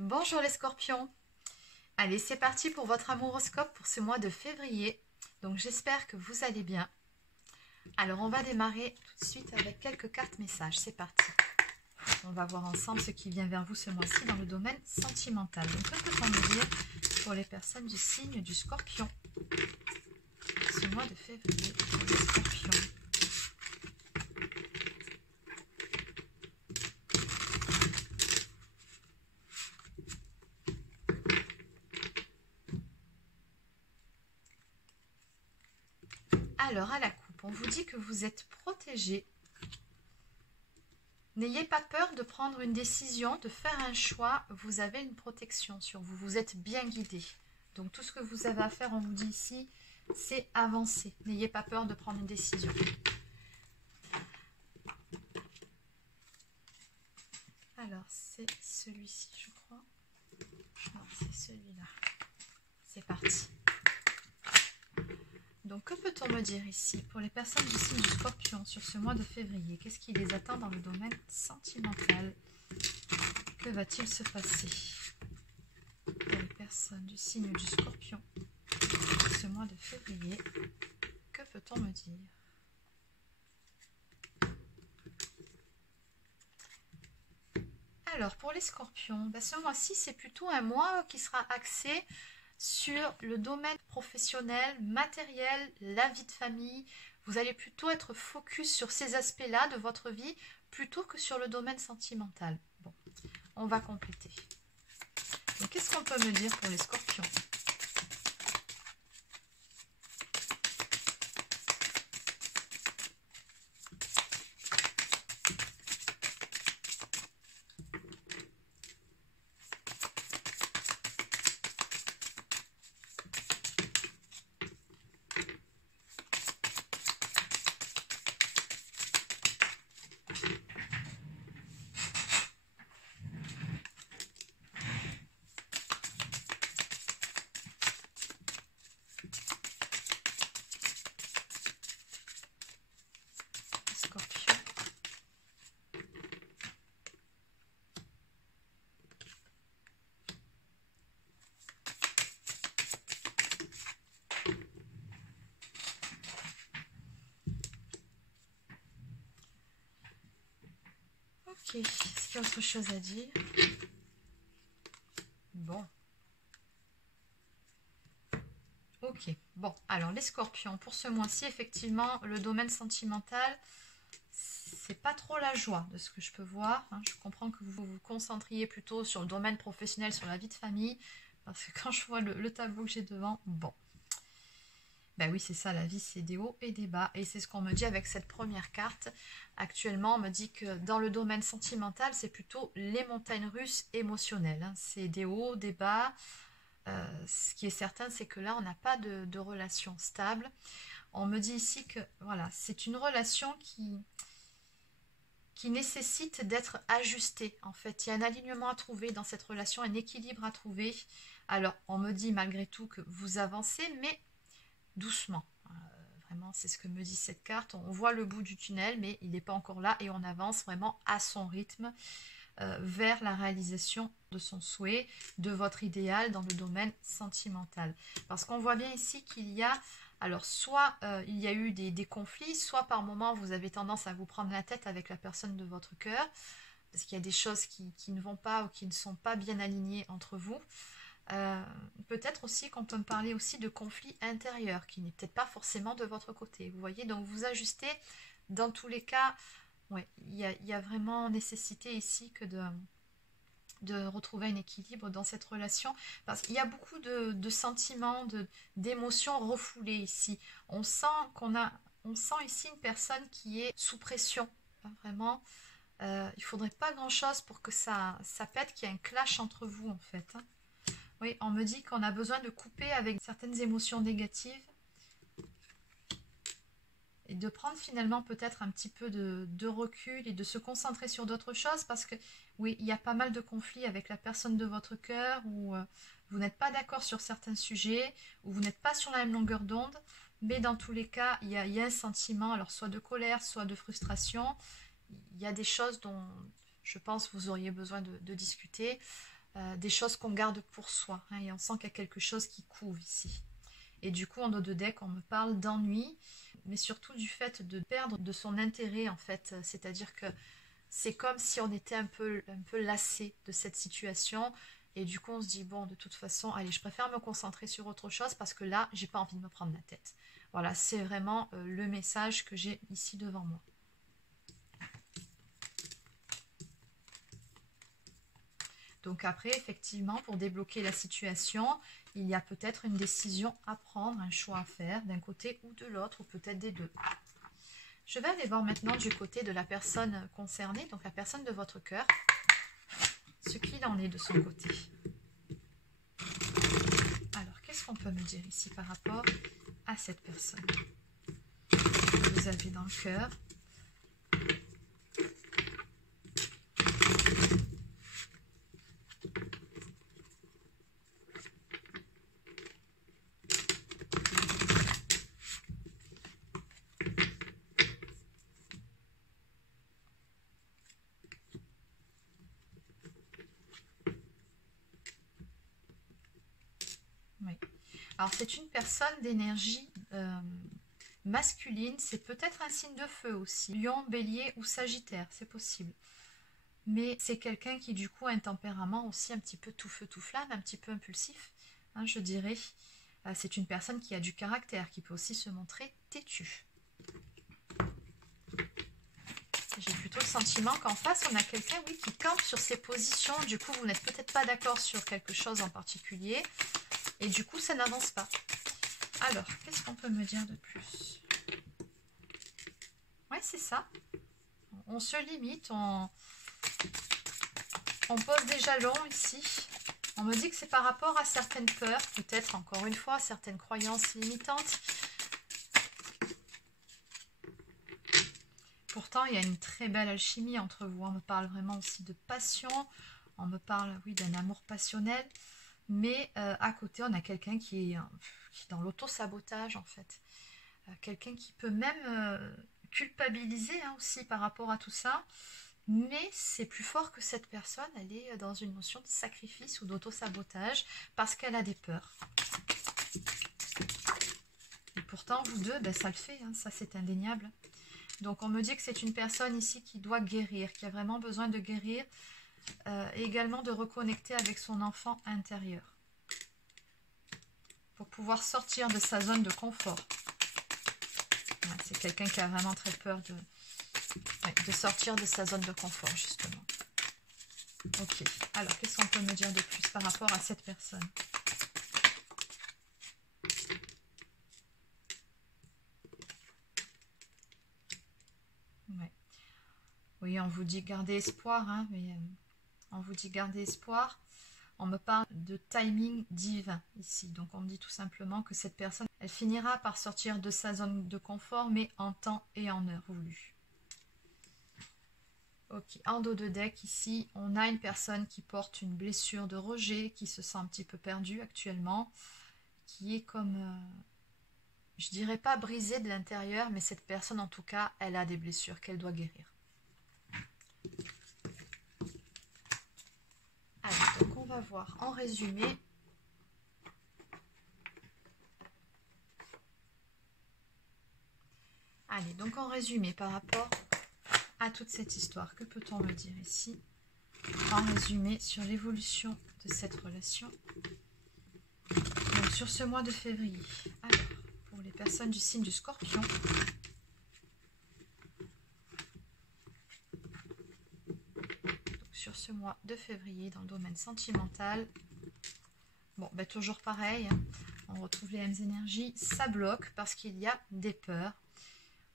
Bonjour les scorpions. Allez, c'est parti pour votre amouroscope pour ce mois de février. Donc j'espère que vous allez bien. Alors on va démarrer tout de suite avec quelques cartes messages. C'est parti. On va voir ensemble ce qui vient vers vous ce mois-ci dans le domaine sentimental. Donc que peut-on me dire pour les personnes du signe du scorpion ce mois de février pour les scorpions? Alors, à la coupe, on vous dit que vous êtes protégé. N'ayez pas peur de prendre une décision, de faire un choix. Vous avez une protection sur vous. Vous êtes bien guidé. Donc, tout ce que vous avez à faire, on vous dit ici, c'est avancer. N'ayez pas peur de prendre une décision. Alors, c'est celui-ci, je crois. Non, c'est celui-là. C'est parti. Donc, que peut-on me dire ici pour les personnes du signe du scorpion sur ce mois de février? Qu'est-ce qui les attend dans le domaine sentimental? Que va-t-il se passer pour les personnes du signe du scorpion ce mois de février? Que peut-on me dire? Alors, pour les scorpions, ce mois-ci, c'est plutôt un mois qui sera axé sur le domaine professionnel, matériel, la vie de famille. Vous allez plutôt être focus sur ces aspects-là de votre vie plutôt que sur le domaine sentimental. Bon, on va compléter. Qu'est-ce qu'on peut me dire pour les scorpions ? Ok, est-ce qu'il y a autre chose à dire? Bon. Ok, bon, alors les scorpions, pour ce mois-ci, effectivement, le domaine sentimental, c'est pas trop la joie de ce que je peux voir. Je comprends que vous vous concentriez plutôt sur le domaine professionnel, sur la vie de famille, parce que quand je vois le tableau que j'ai devant, bon. Ben oui, c'est ça, la vie, c'est des hauts et des bas. Et c'est ce qu'on me dit avec cette première carte. Actuellement, on me dit que dans le domaine sentimental, c'est plutôt les montagnes russes émotionnelles. C'est des hauts, des bas. Ce qui est certain, c'est que là, on n'a pas de relation stable. On me dit ici que voilà, c'est une relation qui nécessite d'être ajustée. En fait, il y a un alignement à trouver dans cette relation, un équilibre à trouver. Alors, on me dit malgré tout que vous avancez, mais doucement. Vraiment, c'est ce que me dit cette carte. On voit le bout du tunnel, mais il n'est pas encore là et on avance vraiment à son rythme vers la réalisation de son souhait, de votre idéal dans le domaine sentimental. Parce qu'on voit bien ici qu'il y a, alors soit il y a eu des conflits, soit par moments vous avez tendance à vous prendre la tête avec la personne de votre cœur, parce qu'il y a des choses qui ne vont pas ou qui ne sont pas bien alignées entre vous. Peut-être aussi qu'on peut me parler aussi de conflits intérieurs qui n'est peut-être pas forcément de votre côté. Vous voyez, donc vous ajustez. Dans tous les cas, ouais, il y a vraiment nécessité ici que de retrouver un équilibre dans cette relation parce qu'il y a beaucoup de sentiments, d'émotions refoulées ici. On sent ici une personne qui est sous pression, vraiment. Il faudrait pas grand-chose pour que ça pète, qu'il y ait un clash entre vous en fait. Oui, on me dit qu'on a besoin de couper avec certaines émotions négatives et de prendre finalement peut-être un petit peu de recul et de se concentrer sur d'autres choses parce que oui, il y a pas mal de conflits avec la personne de votre cœur où vous n'êtes pas d'accord sur certains sujets, où vous n'êtes pas sur la même longueur d'onde, mais dans tous les cas, il y a un sentiment, alors soit de colère, soit de frustration. Il y a des choses dont je pense vous auriez besoin de discuter. des choses qu'on garde pour soi. Hein, et on sent qu'il y a quelque chose qui couve ici. Et du coup, en dos de deck, on me parle d'ennui, mais surtout du fait de perdre de son intérêt, en fait. C'est-à-dire que c'est comme si on était un peu lassé de cette situation. Et du coup, on se dit, bon, de toute façon, allez, je préfère me concentrer sur autre chose parce que là, j'ai pas envie de me prendre la tête. Voilà, c'est vraiment le message que j'ai ici devant moi. Donc après, effectivement, pour débloquer la situation, il y a peut-être une décision à prendre, un choix à faire d'un côté ou de l'autre, ou peut-être des deux. Je vais aller voir maintenant du côté de la personne concernée, donc la personne de votre cœur, ce qu'il en est de son côté. Alors, qu'est-ce qu'on peut me dire ici par rapport à cette personne que vous avez dans le cœur? Oui. Alors, c'est une personne d'énergie masculine. C'est peut-être un signe de feu aussi. Lion, bélier ou sagittaire, c'est possible. Mais c'est quelqu'un qui, du coup, a un tempérament aussi un petit peu tout feu, tout flamme, un petit peu impulsif, hein, je dirais. C'est une personne qui a du caractère, qui peut aussi se montrer têtue. J'ai plutôt le sentiment qu'en face, on a quelqu'un, oui, qui campe sur ses positions. Du coup, vous n'êtes peut-être pas d'accord sur quelque chose en particulier. Et du coup, ça n'avance pas. Alors, qu'est-ce qu'on peut me dire de plus? Ouais, c'est ça. On se limite, on pose des jalons ici. On me dit que c'est par rapport à certaines peurs, peut-être encore une fois, certaines croyances limitantes. Pourtant, il y a une très belle alchimie entre vous. On me parle vraiment aussi de passion. On me parle, oui, d'un amour passionnel. Mais à côté, on a quelqu'un qui est dans l'auto-sabotage, en fait. Quelqu'un qui peut même culpabiliser hein, aussi par rapport à tout ça. Mais c'est plus fort que cette personne. Elle est dans une notion de sacrifice ou d'auto-sabotage parce qu'elle a des peurs. Et pourtant, vous deux, ben, ça le fait. Hein, ça, c'est indéniable. Donc, on me dit que c'est une personne ici qui doit guérir, qui a vraiment besoin de guérir. Et également de reconnecter avec son enfant intérieur pour pouvoir sortir de sa zone de confort. Ouais, c'est quelqu'un qui a vraiment très peur de sortir de sa zone de confort, justement. Ok, alors qu'est-ce qu'on peut me dire de plus par rapport à cette personne? Ouais. Oui, on vous dit garder espoir, hein, mais on vous dit garder espoir. On me parle de timing divin ici. Donc on me dit tout simplement que cette personne, elle finira par sortir de sa zone de confort, mais en temps et en heure voulu. Ok, en dos de deck ici, on a une personne qui porte une blessure de rejet, qui se sent un petit peu perdue actuellement, qui est comme, je dirais pas brisée de l'intérieur, mais cette personne en tout cas, elle a des blessures qu'elle doit guérir. Alors, donc on va voir en résumé. Allez, donc en résumé par rapport à toute cette histoire, que peut-on me dire ici? En résumé sur l'évolution de cette relation. Donc, sur ce mois de février. Alors, pour les personnes du signe du Scorpion. Sur ce mois de février dans le domaine sentimental. Bon, ben toujours pareil, hein. On retrouve les mêmes énergies, ça bloque parce qu'il y a des peurs.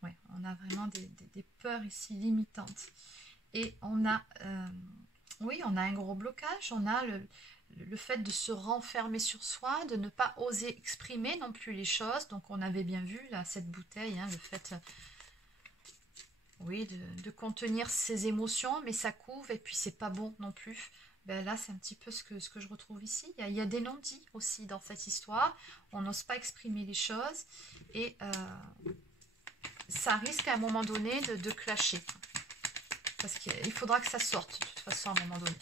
Ouais, on a vraiment des peurs ici limitantes. Et on a, oui, on a un gros blocage, on a le fait de se renfermer sur soi, de ne pas oser exprimer non plus les choses. Donc on avait bien vu là cette bouteille, hein, le fait... Oui, de contenir ses émotions, mais ça couve et puis c'est pas bon non plus. Ben là, c'est un petit peu ce que je retrouve ici. Il y a des non-dits aussi dans cette histoire. On n'ose pas exprimer les choses et ça risque à un moment donné de clasher. Parce qu'il faudra que ça sorte de toute façon à un moment donné.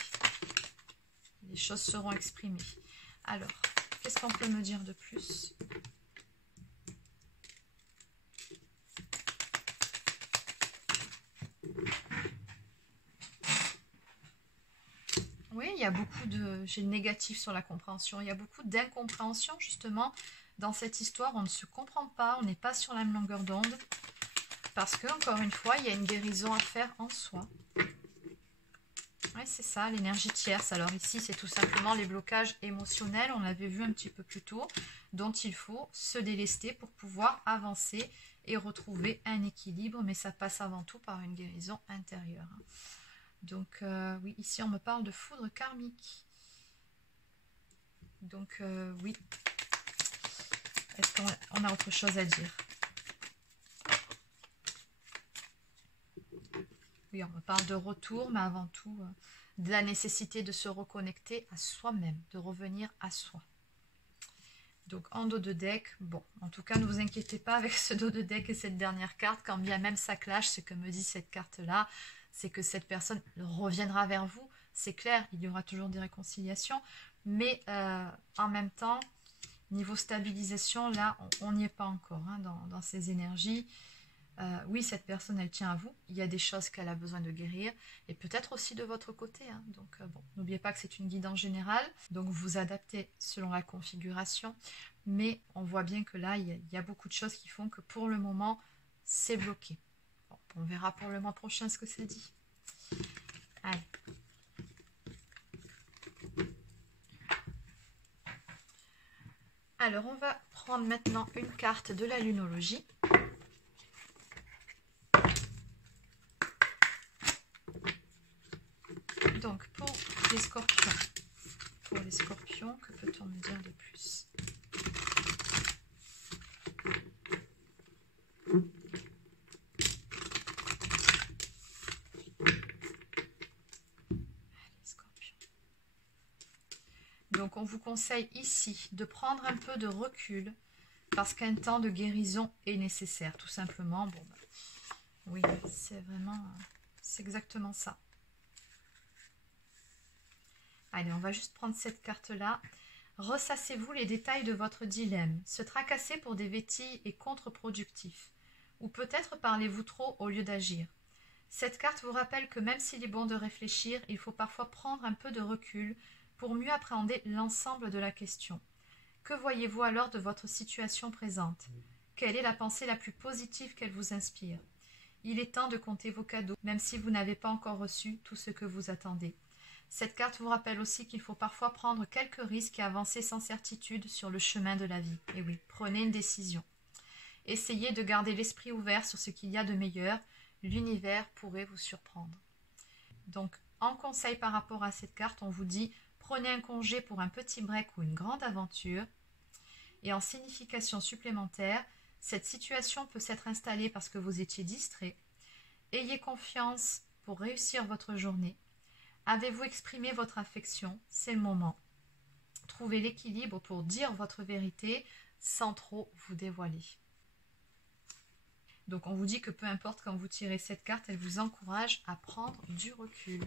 les choses seront exprimées. Alors, qu'est-ce qu'on peut me dire de plus? Oui, il y a beaucoup de... J'ai le négatif sur la compréhension. Il y a beaucoup d'incompréhension, justement. Dans cette histoire, on ne se comprend pas, on n'est pas sur la même longueur d'onde. Parce que, encore une fois, il y a une guérison à faire en soi. Oui, c'est ça, l'énergie tierce. Alors ici, c'est tout simplement les blocages émotionnels, on l'avait vu un petit peu plus tôt, dont il faut se délester pour pouvoir avancer et retrouver un équilibre. Mais ça passe avant tout par une guérison intérieure. Donc oui, ici on me parle de foudre karmique. Donc oui. Est-ce qu'on a autre chose à dire? Oui, on me parle de retour, mais avant tout de la nécessité de se reconnecter à soi-même, de revenir à soi. Donc en dos de deck, bon, en tout cas ne vous inquiétez pas avec ce dos de deck et cette dernière carte, quand bien même ça clash, ce que me dit cette carte-là, c'est que cette personne reviendra vers vous, c'est clair, il y aura toujours des réconciliations, mais en même temps, niveau stabilisation, là, on n'y est pas encore hein, dans ces énergies. Oui, cette personne, elle tient à vous, il y a des choses qu'elle a besoin de guérir, et peut-être aussi de votre côté, hein. Donc bon, n'oubliez pas que c'est une guidance générale, donc vous adaptez selon la configuration, mais on voit bien que là, il y a beaucoup de choses qui font que pour le moment, c'est bloqué. Bon, on verra pour le mois prochain ce que ça dit. Allez. Alors, on va prendre maintenant une carte de la lunologie. Donc, pour les scorpions, que peut-on me dire de plus? Donc, on vous conseille ici de prendre un peu de recul parce qu'un temps de guérison est nécessaire, tout simplement. Bon, bah, oui, c'est exactement ça. Allez, on va juste prendre cette carte-là. Ressassez-vous les détails de votre dilemme. Se tracasser pour des vêtilles est contre-productif. Ou peut-être parlez-vous trop au lieu d'agir. Cette carte vous rappelle que même s'il est bon de réfléchir, il faut parfois prendre un peu de recul pour mieux appréhender l'ensemble de la question. Que voyez-vous alors de votre situation présente? Quelle est la pensée la plus positive qu'elle vous inspire? Il est temps de compter vos cadeaux, même si vous n'avez pas encore reçu tout ce que vous attendez. Cette carte vous rappelle aussi qu'il faut parfois prendre quelques risques et avancer sans certitude sur le chemin de la vie. Et oui, prenez une décision. Essayez de garder l'esprit ouvert sur ce qu'il y a de meilleur. L'univers pourrait vous surprendre. Donc, en conseil par rapport à cette carte, on vous dit prenez un congé pour un petit break ou une grande aventure. Et en signification supplémentaire, cette situation peut s'être installée parce que vous étiez distrait. Ayez confiance pour réussir votre journée. Avez-vous exprimé votre affection? C'est le moment. Trouvez l'équilibre pour dire votre vérité sans trop vous dévoiler. Donc on vous dit que peu importe quand vous tirez cette carte, elle vous encourage à prendre du recul.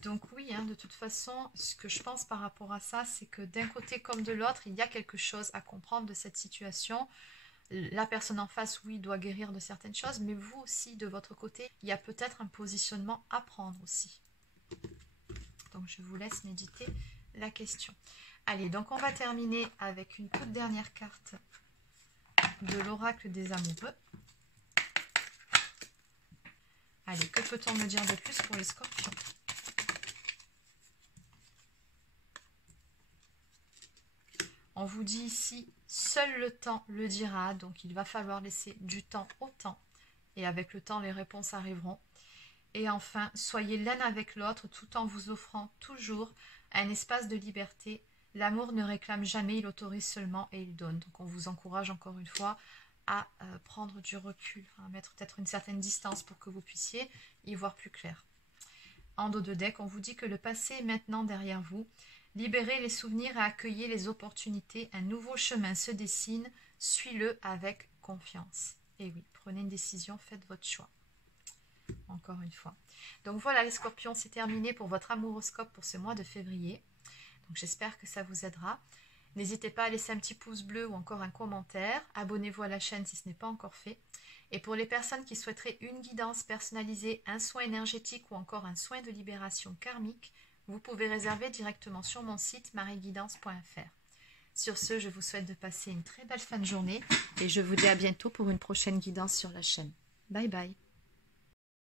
Donc oui, hein, de toute façon, ce que je pense par rapport à ça, c'est que d'un côté comme de l'autre, il y a quelque chose à comprendre de cette situation. La personne en face, oui, doit guérir de certaines choses, mais vous aussi, de votre côté, il y a peut-être un positionnement à prendre aussi. Donc, je vous laisse méditer la question. Allez, donc on va terminer avec une toute dernière carte de l'oracle des amoureux. Allez, que peut-on me dire de plus pour les scorpions? On vous dit ici, seul le temps le dira, donc il va falloir laisser du temps au temps. Et avec le temps, les réponses arriveront. Et enfin, soyez l'un avec l'autre tout en vous offrant toujours un espace de liberté. L'amour ne réclame jamais, il autorise seulement et il donne. Donc on vous encourage encore une fois à prendre du recul, à mettre peut-être une certaine distance pour que vous puissiez y voir plus clair. En dos de deck, on vous dit que le passé est maintenant derrière vous. Libérez les souvenirs et accueillez les opportunités. Un nouveau chemin se dessine. Suis-le avec confiance. Et oui, prenez une décision, faites votre choix. encore une fois. Donc voilà les scorpions, c'est terminé pour votre amouroscope pour ce mois de février. Donc j'espère que ça vous aidera. N'hésitez pas à laisser un petit pouce bleu ou encore un commentaire. Abonnez-vous à la chaîne si ce n'est pas encore fait. Et pour les personnes qui souhaiteraient une guidance personnalisée, un soin énergétique ou encore un soin de libération karmique, vous pouvez réserver directement sur mon site marieguidance.fr. Sur ce, je vous souhaite de passer une très belle fin de journée et je vous dis à bientôt pour une prochaine guidance sur la chaîne. Bye bye.